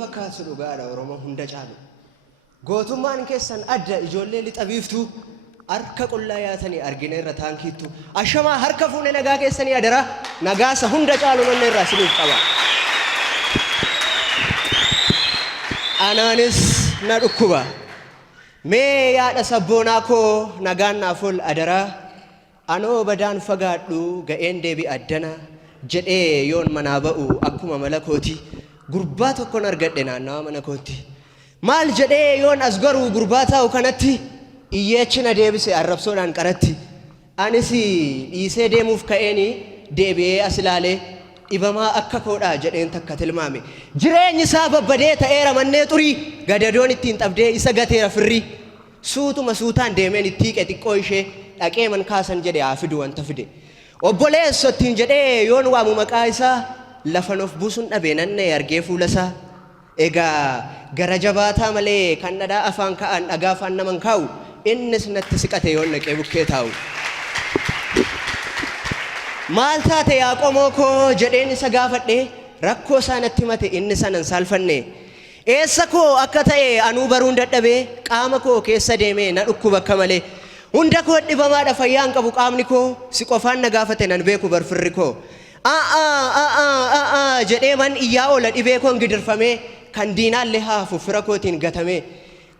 fakkaatu dhugaadha Oromoo hunda caalu. Gootummaan keessan adda ijoollee lixa biiftuu harka qullaa yaatanii argina irra taankiittu. Ashamaa harka fuune nagaa keessanii adara nagaasa hunda caalu manne irraa siniif qaba. Anaanis na dhukkuba. Mee yaada sabboonaa koo nagaan naaf ol adara. Anoo badaan fagaadhu ga'een deebi addana jedhee yoon manaa ba'u akkuma mala kooti. Gurbaa tokkon argadhe naannawa mana kooti. Maal jedhee yoon as garuu gurbaa taa'u kanatti iyyeechina deebise arrabsoodhaan qaratti. Anis dhiisee deemuuf ka'eeni deebi'ee as ilaalee dhibamaa akka koodhaa jedheen takka tilmaame. Jireenyi isaa babbadee ta'eera mannee xurii gadadoon ittiin xabdee isa gateera firri. Suutuma suutaan deemeen itti hiqe xiqqoo ishee dhaqee man kaasan jedhe haa fidu wanta fide. Obboleessottiin jedhee yoon waamu maqaa isaa lafan of buusun dhabee nannee argee fuula isaa. Egaa gara jabaataa malee kan dhadhaa afaan ka'an dhagaa afaan naman kaa'u innis natti siqate yoon naqee bukkee taa'u. Maal taate yaa qomoo koo jedheen isa gaafadhe rakkoo isaa natti himate inni sanan saalfanne. Eessa koo akka ta'e anuu baruun dadhabee qaama koo keessa deemee na dhukkuba akka malee. Hunda koo dhibamaadha fayyaan qabu qaamni koo si qofaan na gaafate nan beeku barfirri koo. Jedhee man iyyaa oola dhibee koon gidirfamee kan diinaallee haafu fira kootiin gatame.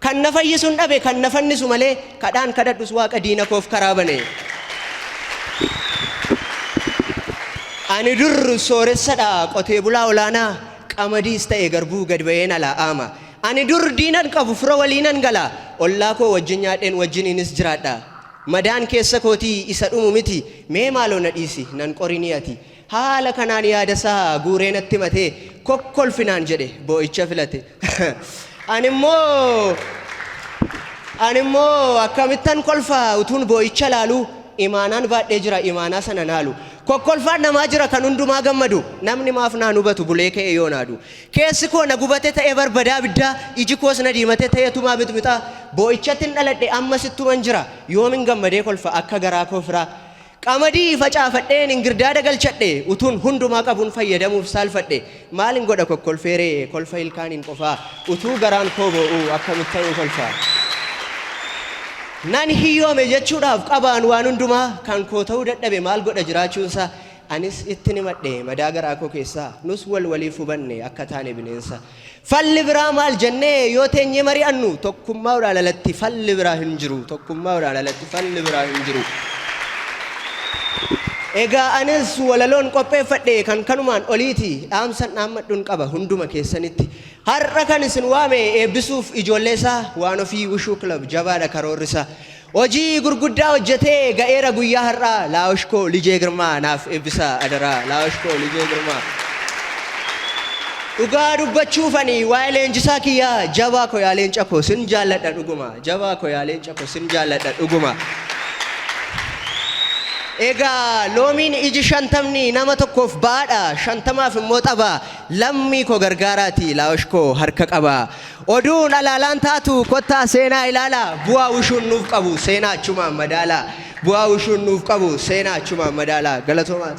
Kan na fayyisuun dhabe kan na fannisu malee kadhaan kadhadhus waaqa diina koof karaa bane. Ani dur sooressadha qotee bulaa olaanaa qamadiis ta'e garbuu gad ba'een alaa'aama. Ani dur diinan qabu fira waliinan gala ollaa koo wajjin nyaadheen wajjiniinis jiraadha. Madaan keessa kootii isa dhumu miti mee maaloo na dhiisi nan qorini ati. Haala kanaan yaada isaa guuree natti matee kokkolfinaan jedhe boo'icha filate. Animmoo akkamittan kolfaa utuun boo'icha laalu imaanaan baadhee jira imaanaa sana naalu. Kokkolfaan namaa jira kan hundumaa gammadu namni maaf naan hubatu bulee ka'e yoo naadu. Keessi koo na gubate ta'e barbadaa biddaa iji koos na diimate ta'e tumaa bitmixaa boo'ichattin dhaladhe amma sittuman jira yoomin gammadee kolfa akka garaa koo firaa. Qamadii facaafadheen ingirdaada galchadhe utuun hundumaa qabuun fayyadamuuf saalfadhe maalin godha kokkolfeeree kolfa ilkaaniin qofaa utuu garaan koo boo'u akkamittan kolfaa. Nan hiyyoome jechuudhaaf qabaan waan hundumaa kan koo ta'uu dadhabe maal godha jiraachuunsa anis itti himadhe madaa garaa koo keessaa nus waliif hubanne akka taane bineensa. Falli biraa maal jennee yoo teenye mari'annu tokkummaadhaan alatti falli biraa hin jiru tokkummaadhaan alatti falli biraa hin jiru. Egaa anis walaloon qopheeffadhe kan kanumaan oliiti dhaamsan dhaammadhuun qaba hunduma keessanitti. Har'a kan isin waame eebbisuuf ijoollee isaa Waanofii Wushuu Club jabaadha karoorrisa. Hojii gurguddaa hojjetee ga'eera guyyaa har'aa Laawushkoo Lijee Girmaa naaf eebbisaa adaraa Laawushkoo Lijee Girmaa. Dhugaa dubbachuufani waa'ee leenjisaa kiyyaa jabaa koo yaa leenca koo sin jaalladha dhuguma jabaa koo yaa leenca koo sin jaalladha dhuguma. Egaa loomiin iji shantamni nama tokkoof baadha shantamaaf immoo xaba lammii koo gargaaraati Laawushkoo harka qaba. Oduun alaalaan taatu kottaa seenaa ilaala bu'aa wushuun nuuf qabu seenaa achumaan madaala bu'aa wushuun nuuf qabu seenaa achumaan madaala galatoomaa.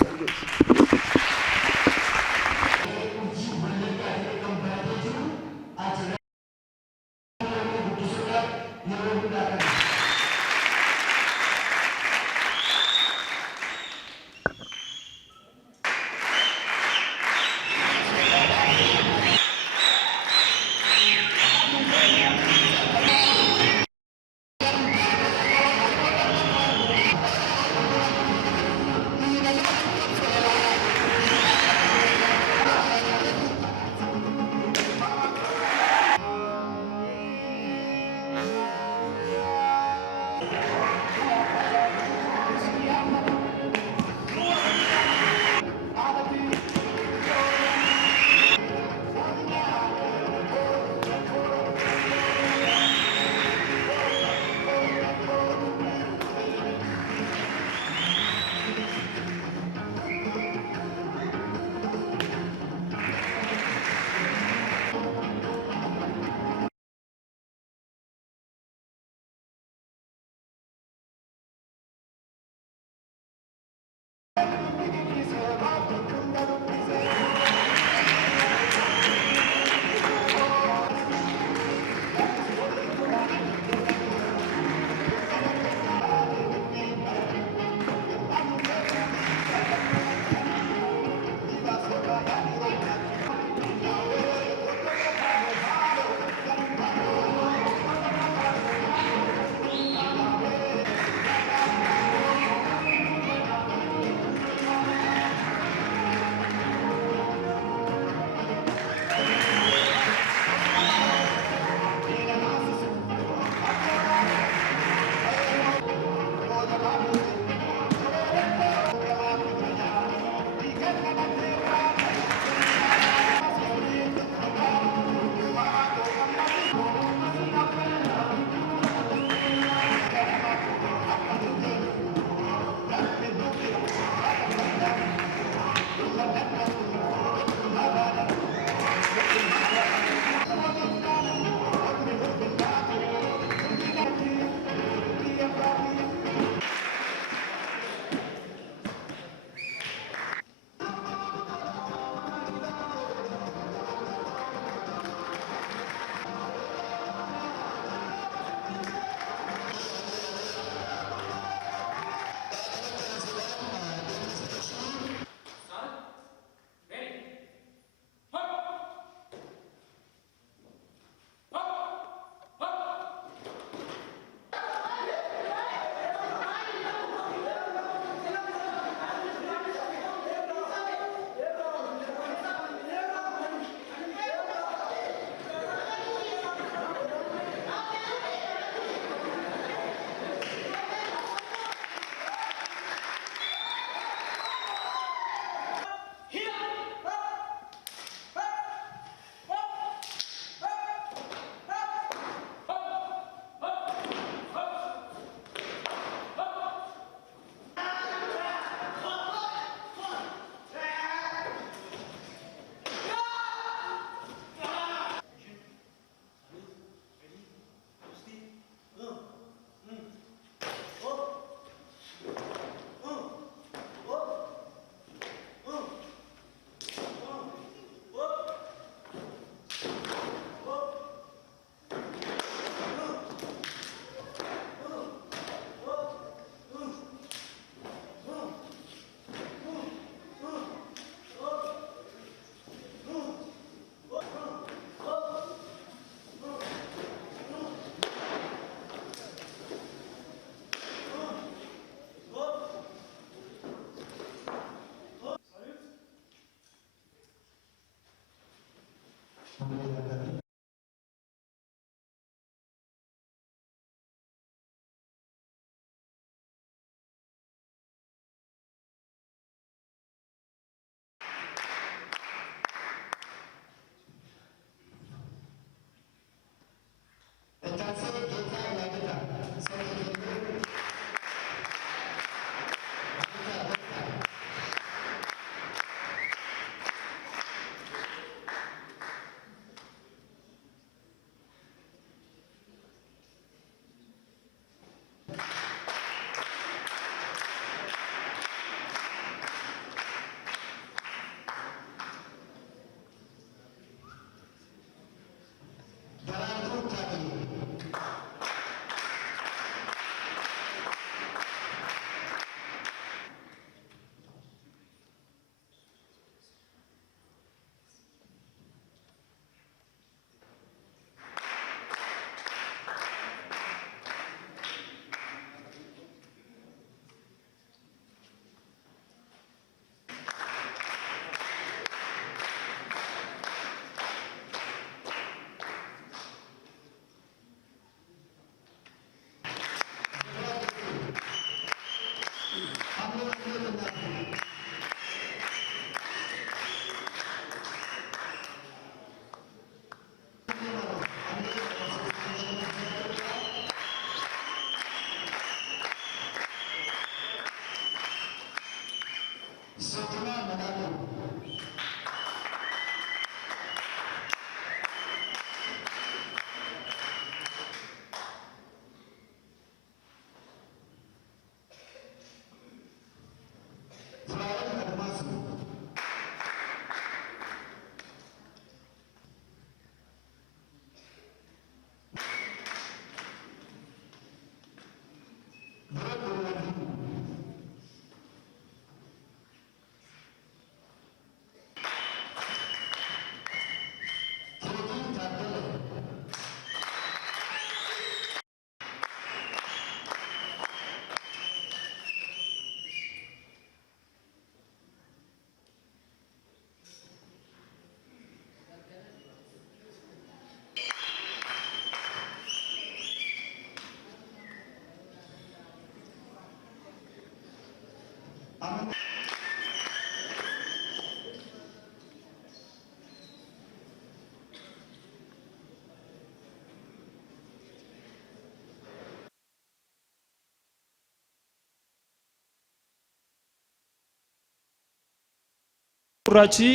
Gurraachi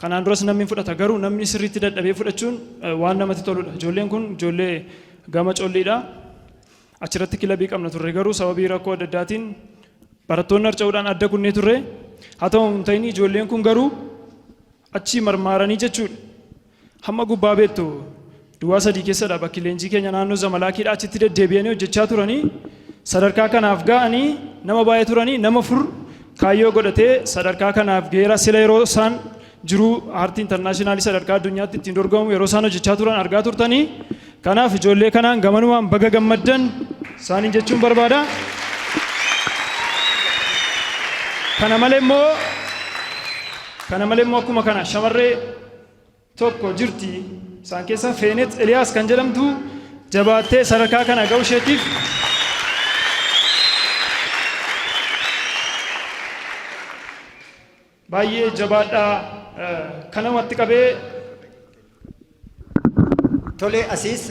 kanaan duras namni fudhata garuu namni sirriitti dadhabee fudhachuun waan namatti toludha. Ijoolleen kun ijoollee gama colliidha. Achirratti kilabii qabna turre garuu sababii rakkoo adda addaatiin barattoonni harca'uudhaan adda kunnee turre. Haa ta'u hin ta'in ijoolleen kun garuu achi marmaaranii jechuudha. Hamma gubbaa beektu duwwaa sadii keessadha bakki leenjii keenya naannoo Zamalaakiidha achitti deddeebi'anii hojjechaa turanii sadarkaa kanaaf ga'anii nama baay'ee turanii nama fur kaayyoo godhatee sadarkaa kanaaf geera sila yeroo isaan jiru aartii intarnaashinaali sadarkaa addunyaatti ittiin dorgomu yeroo isaan hojjechaa turan argaa turtanii kanaaf ijoollee kanaan gamanumaan baga gammaddan isaaniin jechuun barbaada. Kana malee immoo akkuma kana shamarree tokko jirti isaan keessa Feenet Eliyaas kan jedhamtu jabaattee sadarkaa kana ga'uu isheetiif baay'ee jabaadhaa kanamatti qabee. Tole asiis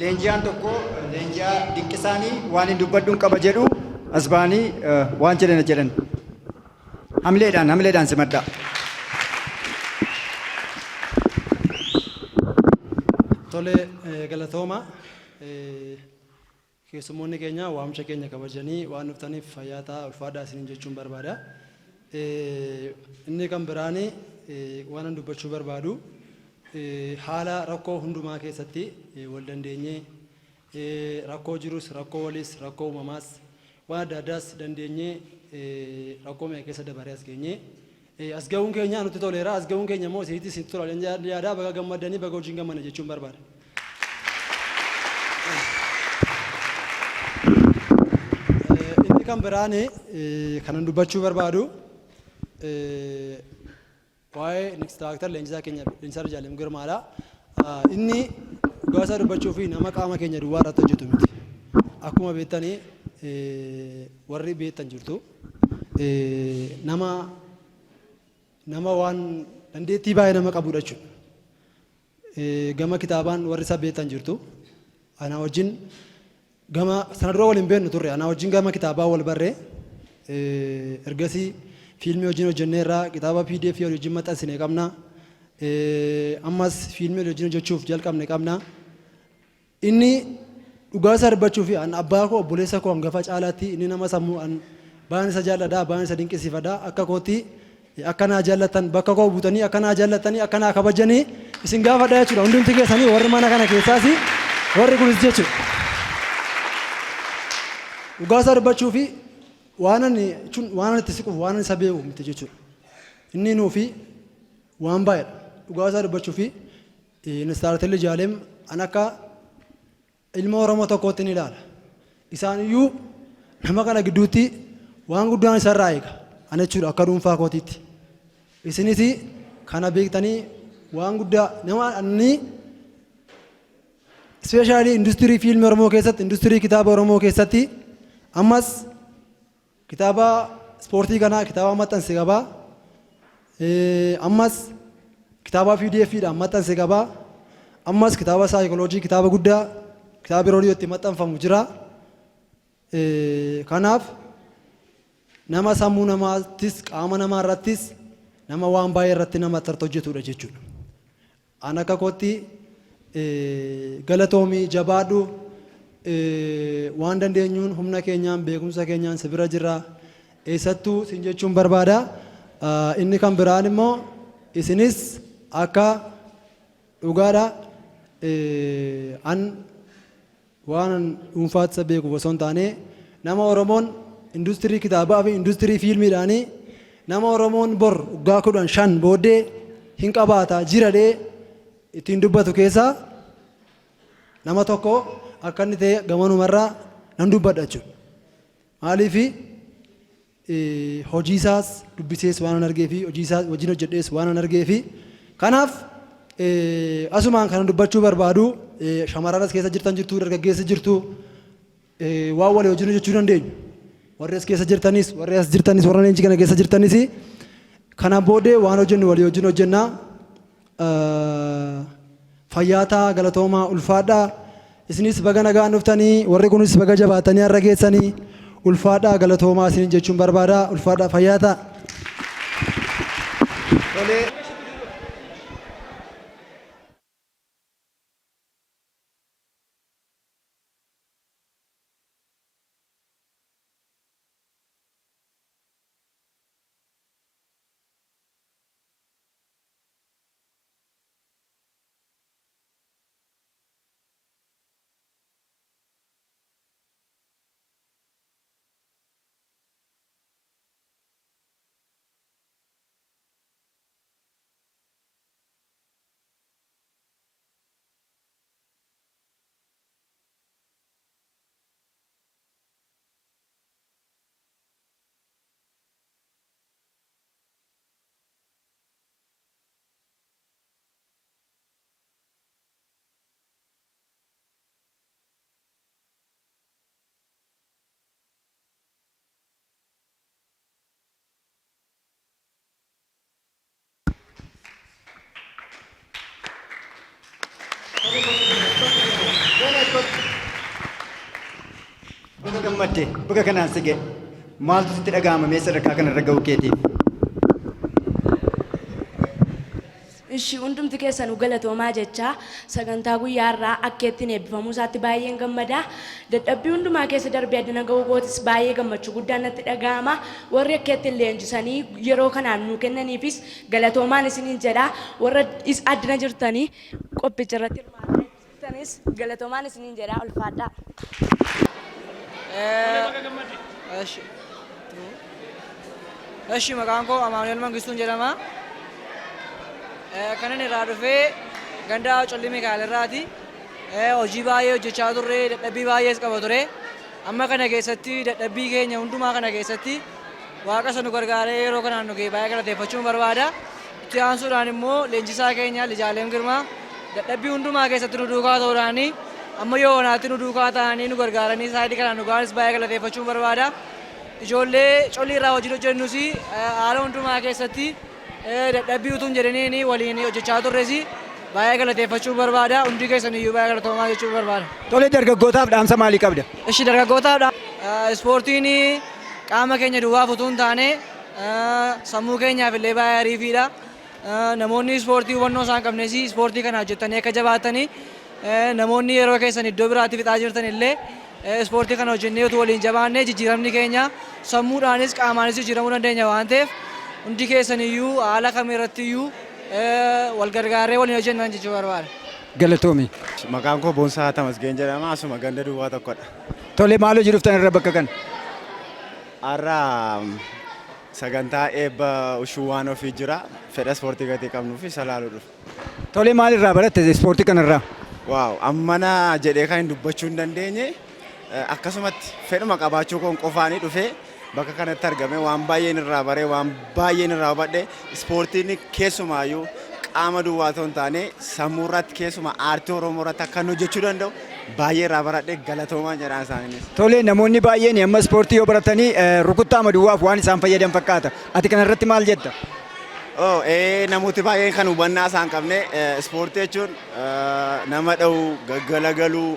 leenjiyaan tokko leenjiyaa dinqisaanii waan hin dubbadhuun qaba jedhu as ba'anii waan jedhan hamileedhaan simadhaa. Tole galatooma keessummoonni keenya waamcha keenya kabajanii waan dhuftaniif fayyaa ta'aa ulfaadhaa isiniin jechuun barbaada. Inni kan biraanii waan dubbachuu barbaadu haala rakkoo hundumaa keessatti wal dandeenyee rakkoo jirus rakkoo walis rakkoo uumamaas waan adda addaas dandeenyee rakkoo meeqa keessa dabaree as geenyee as ga'uun keenya nutti toleera as ga'uun keenya immoo isiitti isin tola yaadaa baga gammadanii baga hojiin gammanne jechuun barbaada. Inni kan biraanii kanan dubbachuu barbaadu waa'ee inistiraaktar leenjisaa keenya leenjisaa Jaalem Girmaadha. Inni dhugaasaa dubbachuu fi nama qaama keenya duwwaa irratti hojjetu miti. Akkuma beektanii warri beektan jirtu nama waan dandeettii baay'ee nama qabudha jechuudha. Gama kitaabaan warri isa beektan jirtu. Ana wajjin gama sana dura waliin beeknu turre. Ana wajjin gama kitaabaa wal barree ergasii fiilmii wajjin hojjenneerraa kitaaba PDF wajjin maxxansine qabna. Ammas fiilmii wajjin hojjechuuf jalqabne qabna. Inni dhugaasaa dubbachuu fi abbaa koo obboleessa koo hangafa caalaatti inni nama sammuu baay'een isa jaalladhaa baay'een isa dinqisiifadhaa akka kootti akka naa jaallatan bakka koo buutanii akka naa jaallatanii akka naa kabajanii isin gaafadhaa jechuudha. Hundumti keessanii warri mana kana keessaas warri kunis jechuudha. Dhugaasaa dubbachuu fi waan itti siquuf waan isa beeku miti jechuudha. Inni nuufi waan baay'eedha. Dhugaasaa dubbachuu fi inistiraaktarri Jaalem an akka ilma Oromoo tokkootti ni ilaala. Isaan iyyuu nama kana gidduutti waan guddaan isarraa eega. Ana jechuudha akka dhuunfaa kootiitti. Isinis kana beektanii waan guddaa nama inni ispeeshaalii industirii fiilmii Oromoo keessatti industirii kitaaba Oromoo keessatti ammas kitaaba ispoortii kanaa kitaaba maxxanse qabaa. Ammas kitaaba PDF'dhaan maxxanse qabaa. Ammas kitaaba saayikooloojii kitaaba guddaa kitaaba biroo itti maxxanfamu jira. Kanaaf nama sammuu namaattis qaama namaa irrattis nama waan baay'ee irratti nama tarta hojjetudha jechuudha. An akka kootti galatoomii jabaadhu waan dandeenyuun humna keenyaan beekumsa keenyaan si bira jirra eessattuu sin jechuun barbaada. Inni kan biraan immoo isinis akka dhugaadha an waan dhuunfaatti isa beekuuf osoo hin taane nama Oromoon industirii kitaabaa fi industirii fiilmiidhaanii nama Oromoon bor waggaa 15 booddee hin qabaata jiradhee ittiin dubbatu keessaa nama tokko akka inni ta'e gamanumarraa nan dubbadha jechuudha. Maaliif hojii isaas dubbisees waan an argee fi hojii isaas wajjin hojjedhees waan an argee fi kanaaf asumaan kan dubbachuu barbaadu shamarranas keessa jirtan jirtu dargaggeessa jirtu waan walii wajjin hojjechuu dandeenyu warri as keessa jirtanis warri as jirtanis warra leenjii kana keessa jirtanis kanaan booddee waan hojjennu walii wajjin hojjennaa. Fayyaataa galatoomaa ulfaadhaa isinis baga nagaan dhuftanii warri kunis baga jabaatanii har'a geessanii ulfaadhaa galatoomaa isin jechuun barbaada ulfaadhaa fayyaataa. Baga gammadde baga kanaan si ga'e maaltu sitti dhaga'ama mee sadarkaa kanarra ga'uu keetiif? Ishi hundumti keessan galatoomaa jecha sagantaa guyyaarraa akka ittiin eebbifamuu isaatti baay'een gammada. Dadhabbii hundumaa keessa darbee addana ga'uu kootis baay'ee gammachuu guddaan natti dhaga'ama. Warri akka ittiin leenjisanii yeroo kanaan nuu kennaniifis galatoomaan isiniin jedha. Warra addana jirtanii qophicha irratti hirmaatanis galatoomaan isiniin jedha ulfaadhaa. Eshi maqaan koo Amaanuel Mangistuun jedhama. Kanan irraa dhufee ganda Colli Mikaa'el irraati. Hojii baay'ee hojjechaa turre, dadhabbii baay'ees qaba ture. Amma kana keessatti dadhabbii keenya hundumaa kana keessatti Waaqa isa nu gargaaree yeroo kanaan nu ga'e baay'ee galateeffachuun barbaada. Itti aansuudhaan immoo leenjisaa keenya Lijaaleem Girmaa dadhabbii hundumaa keessatti nu duukaa ta'uudhaani amma yoo wanaatti nu duukaa ta'anii nu gargaaranii saayidii kanaan nu ga'anis baay'ee galateeffachuun barbaada. Ijoollee Colli irraa hojii hojjennus haala hundumaa keessatti dadhabbii utuun jedhanii waliin hojjechaa turres baay'ee galateeffachuun barbaada. Hundi keessan iyyuu baay'ee galatoomaa jechuun barbaada. Tole dargaggootaaf dhaamsa maalii qabda? Ishi dargaggootaaf ispoortiin qaama keenya duwwaaf utuu hin taane sammuu keenyaaf illee baay'ee ariifiidha. Namoonni ispoortii hubannoo isaan qabnes ispoortii kana hojjetanii akka jabaatanii namoonni yeroo keessan iddoo biraatti fixaa jirtan illee ispoortii kana hojjennee utuu waliin jabaannee jijjiiramni keenya sammuudhaanis qaamaanis jijjiiramuu dandeenya waan ta'eef hundi keessan iyyuu haala kamirratti iyyuu wal gargaaree waliin hojjennan jechuu barbaada. Galatoomi. Maqaan koo Boonsaa Tamasgeen jedhama. Asuma ganda duwwaa tokkodha. Tole maal hojii dhuftan irra bakka kana? Har'a sagantaa eebba Wushuu Waanofii jira. Fedha ispoortii gatii qabnuu fi salaaluu dhufu. Tole maal irraa baratte ispoortii kanarraa? Waaw ammana jedhee kan dubbachuu hin dandeenye akkasumatti fedhuma qabaachuu koon qofaanii dhufee bakka kanatti argame waan baay'een irraa baree waan baay'een irraa hubadhe ispoortiin keessumaayyuu qaama duwwaa ta'uu hin taane sammuu irratti keessuma aartii Oromoo irratti akka hojjechuu danda'u baay'ee irraa baradhe galatoomaa jedhaan isaaniinis. Tole namoonni baay'een amma ispoortii yoo baratanii rukuttaa duwwaaf waan isaan fayyadan fakkaata. Ati kanarratti maal jetta? Namooti baay'een kan hubannaa isaan qabne ispoortii jechuun nama dha'u gaggalagaluu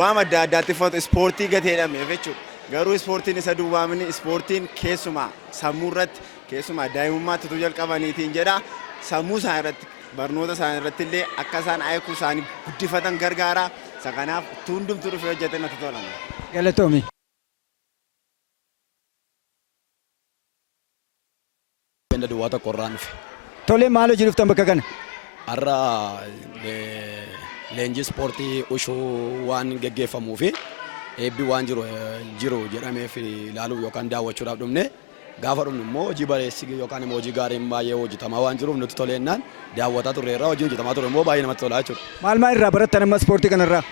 waan adda addaatti uffatu ispoortii gateedhameef jechuudha. Garuu ispoortiin isa duwwaamni ispoortiin keessumaa sammuu irratti keessumaa daa'imummaatti utuu jalqabaniitiin jedha sammuu isaan irratti barnoota isaan irratti illee akka isaan ayiku isaanii guddifatan gargaara. Isa kanaaf hundumtuu dhufee hojjetee natti tola. Galatoomi. Ganda duwwaa tokko irraan dhufe. Tole maal hojii dhuftan bakka kana? Har'a leenjii ispoortii Wushuu waan geggeeffamuu fi eebbi waan jiru jedhameef ilaaluuf yookaan daawwachuudhaaf dhufne gaafa dhufnu immoo hojii bareessi yookaan immoo hojii gaariin baay'ee hojjetamaa waan jiruuf nutti toleennaan daawwataa turre irraa hojii hojjetamaa ture immoo baay'ee namatti tolaa jechuudha. Maal irraa barattan amma ispoortii kanarraa?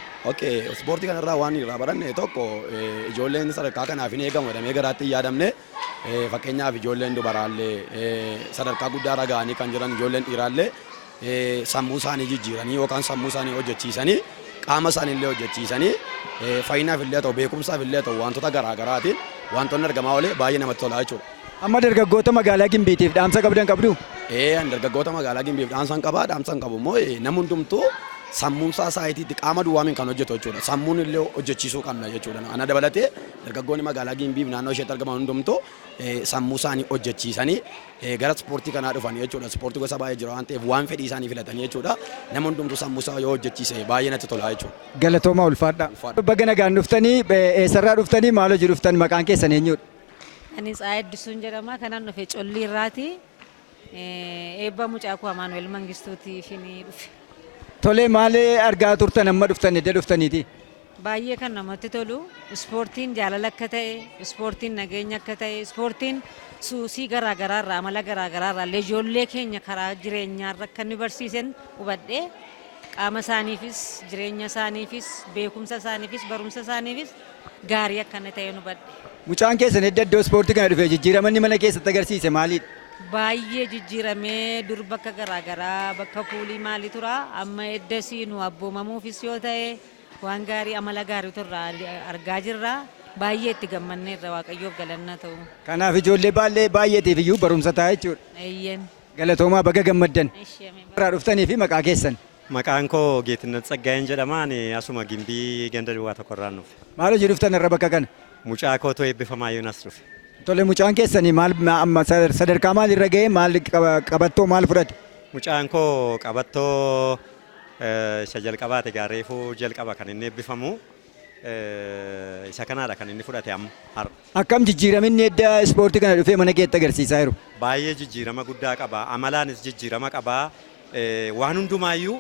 Ispoortii kanarraa waan irraa baranne tokko ijoolleen sadarkaa kanaaf hin eegamu jedhamee garaatti hin yaadamne fakkeenyaaf ijoolleen dubaraallee sadarkaa guddaarra ga'anii kan jiran ijoolleen dhiiraallee sammuu isaanii jijjiiranii yookaan sammuu isaanii hojjechiisanii qaama isaanii illee hojjechiisanii fayyinaaf illee ta'u beekumsaaf illee ta'u wantoota garaagaraatiin wantoonni argamaa oolee baay'ee namatti tola jechuudha. Amma dargaggoota magaalaa Gimbiitiif dhaamsa qabdan qabdu? Dargaggoota magaalaa Gimbiif dhaamsan qabaa. Dhaamsan qabu immoo namni hundumtuu sammuunsaa saayiitiitti qaama duwwaamiin kan hojjetu jechuudha. Sammuun illee hojjechiisuu qabna jechuudha. Ana dabalatee dargaggoonni magaalaa Gimbiif naannoo isheetti argaman hundumtuu sammuu isaanii hojjechiisanii gara ispoortii kanaa dhufanii jechuudha. Ispoortii gosa baay'ee jira waan ta'eef waan fedhii isaanii filatanii jechuudha. Nama hundumtuu sammuu isaa yoo hojjechiise baay'ee natti tola jechuudha. Galatoomaa ulfaadha. Baga nagaan dhuftanii eessarraa dhuftanii maal hojii dhuftan maqaan keessan eenyudha? Ani Addisuun jedhama kanan dhufe Collii irraati. Eebba mucaa koo Amaanu'el Mangistuutiif ni dhufe. Tolee maal argaa turtan amma dhuftan edda dhuftaniiti? Baay'ee kan namatti tolu. Ispoortiin jaalala akka ta'e, ispoortiin nageenya akka ta'e, ispoortiin suusii garaagaraarraa amala garaagaraarraa illee ijoollee keenya karaa jireenyaarra akka inni barsiisan hubadhee qaama isaaniifis, jireenya isaaniifis, beekumsa isaaniifis, barumsa isaaniifis gaarii akka inni ta'e hubadhe. Mucaan keessan edda iddoo ispoortii kana dhufe jijjiiramanni mana keessatti agarsiise maalidha? Baay'ee jijjiiramee dur bakka garaagaraa bakka puulii maalii tura amma eddasii nu abboomamuufis yoo ta'e waan gaarii amala gaarii turraa argaa jirra baay'ee itti gammanneerra waaqayyoof galanna ta'u. Kanaaf ijoollee baay'eetiif iyyuu barumsa ta'a jechuudha. Eeyyen. Galatoomaa baga gammaddan. Irraa dhuftanii fi maqaa keessan. Maqaan koo Geetinnat Tsaggaayeen jedhamaan asuma Gimbii ganda duwwaa tokkorraan dhufe. Maal hojii dhuftan irra bakka kana? Mucaa kootoo eebbifamaa yoon as dhufe. Tole mucaan keessanii maal sadarkaa maal irra ga'ee maal qabattoo maal fudhate? Mucaan koo qabattoo isa jalqabaate reefuu jalqaba kan inni eebbifamu isa kanaadha kan inni fudhate amma har'a. Akkam jijjiiraminni edda ispoortii kana dhufee mana keetti agarsiisaa jiru? Baay'ee jijjiirama guddaa qaba. Amalaanis jijjiirama qaba. Waan hundumaayyuu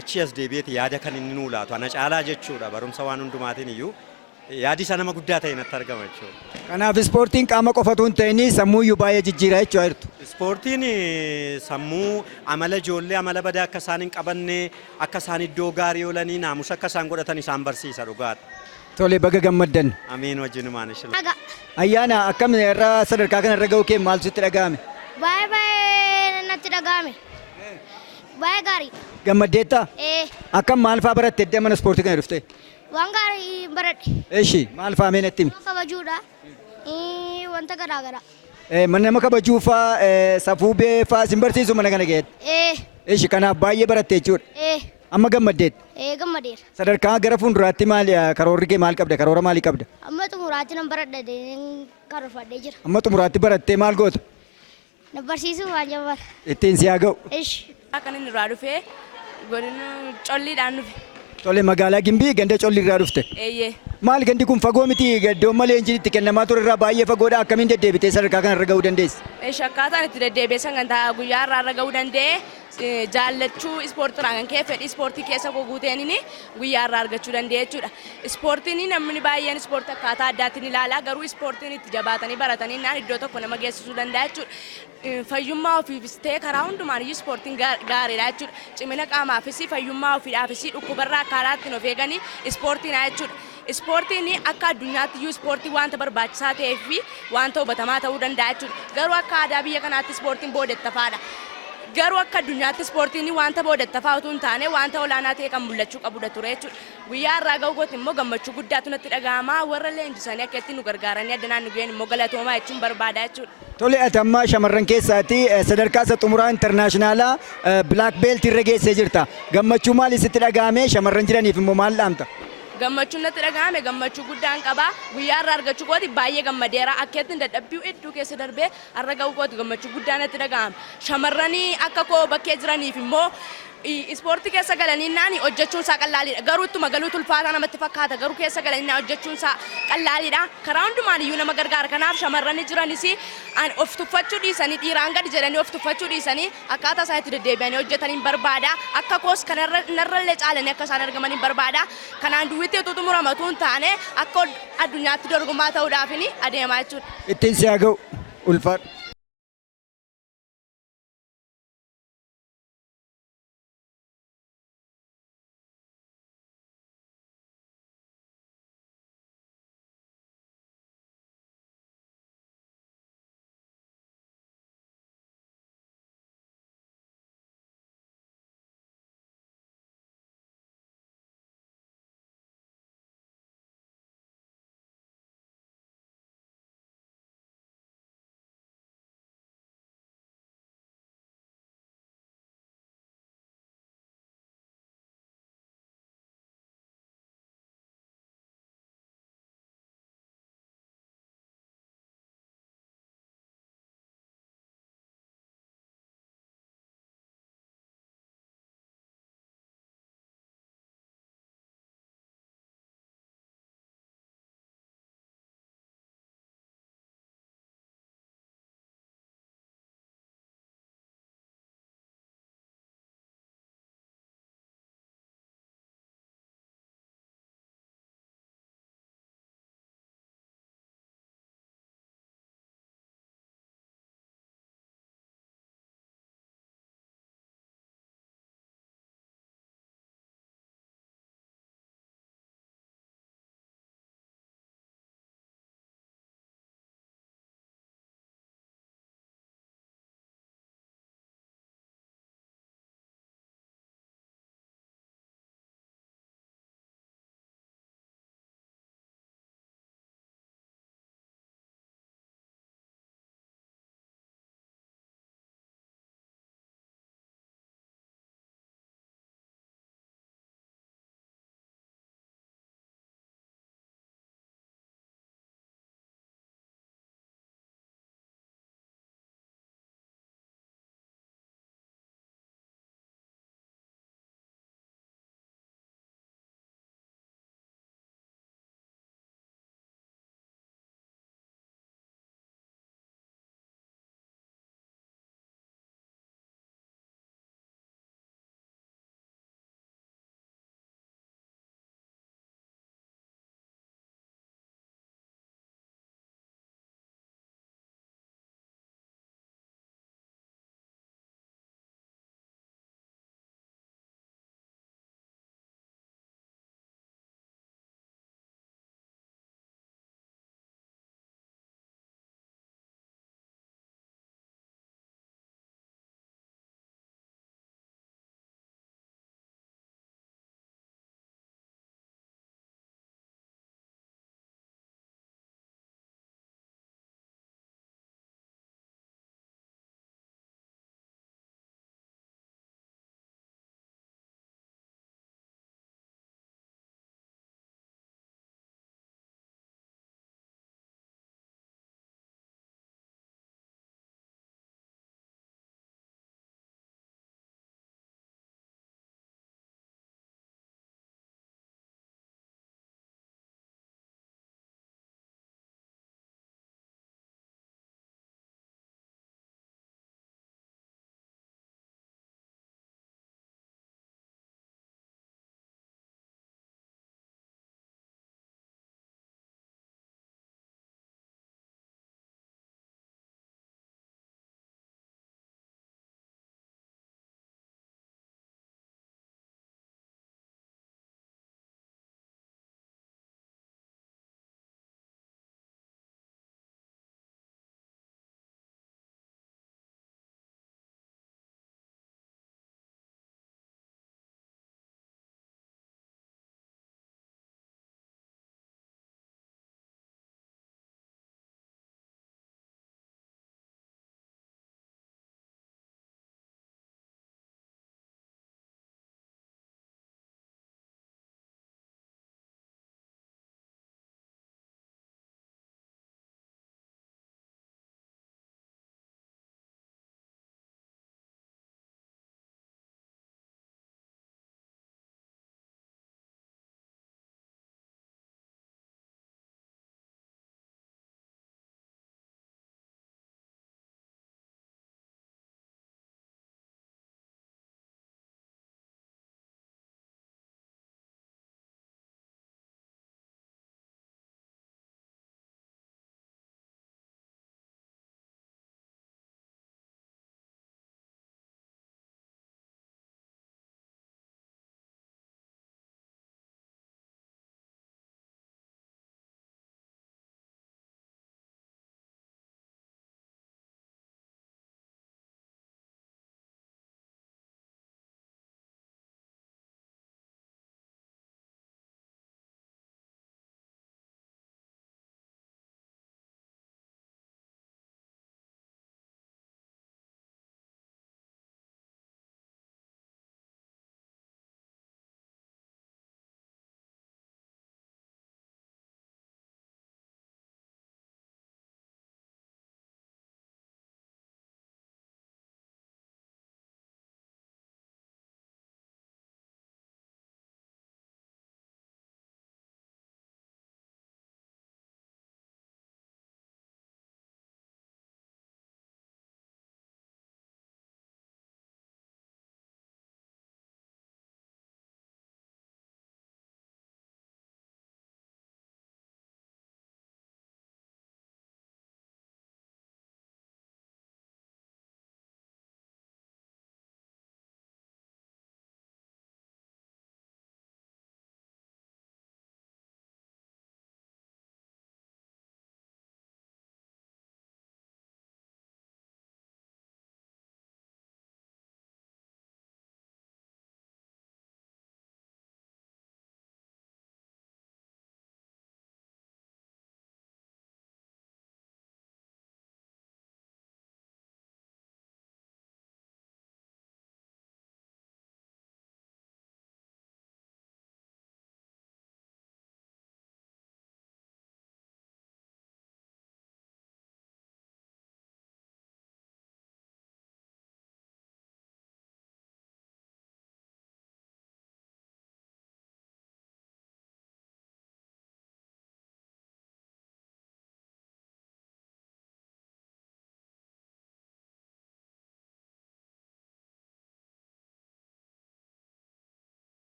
achi as deebi'eeti yaada kan inni nuu laatu. Ana caalaa jechuudha barumsa waan hundumaatiin iyyuu. Yaadi isa nama guddaa ta'e natti argama jechuudha. Kanaaf ispoortiin qaama qofatu hin ta'in sammuu iyyuu baay'ee jijjiira jechuudha jirtu. Ispoortiin sammuu amala ijoollee amala badaa akka isaan hin qabanne akka isaan iddoo gaarii oolanii naamusa akka isaan godhatan isaan barsiisa dhugaadha. Tole baga gammaddan. Amiin wajjinumaan ishee. Ayyaana akkam irra sadarkaa kana irra ga'uu kee maaltu sitti dhaga'ame? Baay'ee natti dhaga'ame. Baay'ee gaarii. Gammaddeetta? Akkam maal fa'aa baratte edda mana ispoortii kana dhufte? Waan gaarii baradhe. Eeshi maal fa'aa mee natti himi? Kabajuudha. Wanta garaagaraa. Mana nama kabajuu fa'aa safuu bee fa'aa sin barsiisu mana kana keessatti? Eeshi kanaaf baay'ee baratte jechuudha. Amma gammaddeetta? Gammadeera. Sadarkaa gara fuulduraatti maal karoorri kee maal qabda? Karoora maalii qabda? Amma xumuraatti nan baradha karoorfadhee jira. Amma xumuraatti barattee maal goota? Na barsiisuu waan jabaan. Ittiin si haa ga'u. Kan inni irraa dhufee godina colliidhaan dhufe. Tole magaalaa Gimbii ganda Collii irraa dhufte. Maal gandi kun fagoo miti iddoon malee injinitti kennamaa ture irraa baay'ee fagoodha akkamiin deddeebitee sadarkaa kana irra ga'uu dandeessi? Akkaataan itti deddeebi'ee sagantaa guyyaa irraa ga'uu danda'e jaallachuu ispoortiirraa kan ka'e fedhii ispoortii keessa guuteen guyyaa irraa argachuu danda'e jechuudha. Ispoortiin namni baay'een ispoortii akkaataa addaatiin ilaala garuu ispoortiin itti jabaatanii baratanii iddoo tokko nama geessisuu danda'a jechuudha. Fayyummaa ofiifis ta'e karaa hundumaan ispoortiin gaariidha jechuudha. Cimina qaamaafis fayyummaa ofiidhaafis dhukkubarraa akkaataa ittiin of eeganii ispoortiidha jechuudha. Ispoortiin akka addunyaatti iyyuu ispoortii wanta barbaachisaa ta'ee fi wanta hubatamaa ta'uu danda'a jechuudha. Garuu akka aadaa biyya kanaatti ispoortiin boodettafaadha. Garuu akka addunyaatti ispoortiin wanta boodettafaa utuu hin taane wanta olaanaa ta'e kan mul'achuu qabudha ture jechuudha. Guyyaa irraa ga'uu goote immoo gammachuu guddaatu natti dhaga'ama. Warra leenjisanii akka ittiin nu gargaaranii addanaan nu ga'an immoo galatoomaa jechuun barbaada jechuudha. Tole ati amma shamarran keessaatti sadarkaa isa xumuraa intarnaashinaala bilaak beeltii irra geessee jirta. Gammachuu maal sitti dhaga'ame shamarran jiraniif immoo maal dhaamta? Gammachuun natti dhaga'ame gammachuu guddaan qaba. Guyyaa irraa argachuu kooti baay'ee gammadeera. Akka ittiin dadhabbii hedduu keessa darbee irra ga'uu kooti gammachuu guddaan natti dhaga'ama. Shamarranii akka koo bakkee jiraniif immoo ispoortii keessa galanii naani hojjechuun isaa qallaalidha. Garuu ittuma galuu ulfaataa namatti fakkaata. Garuu keessa galanii hojjechuun isaa qallaalidha. Karaa hundumaan iyyuu nama gargaara. Kanaaf shamarranii jiranis of tuffachuu dhiisanii dhiiraan gadi jedhanii of tuffachuu dhiisanii akkaataa isaa itti deddeebi'anii hojjetaniin barbaada. Akka koos kanarrallee caalanii akka isaan argamaniin barbaada. Kanaan duwwitti utuu xumuramatuu hin taane akka addunyaatti dorgomaa ta'uudhaaf adeemaa jechuudha. Ittiin si haa ga'u ulfaadha.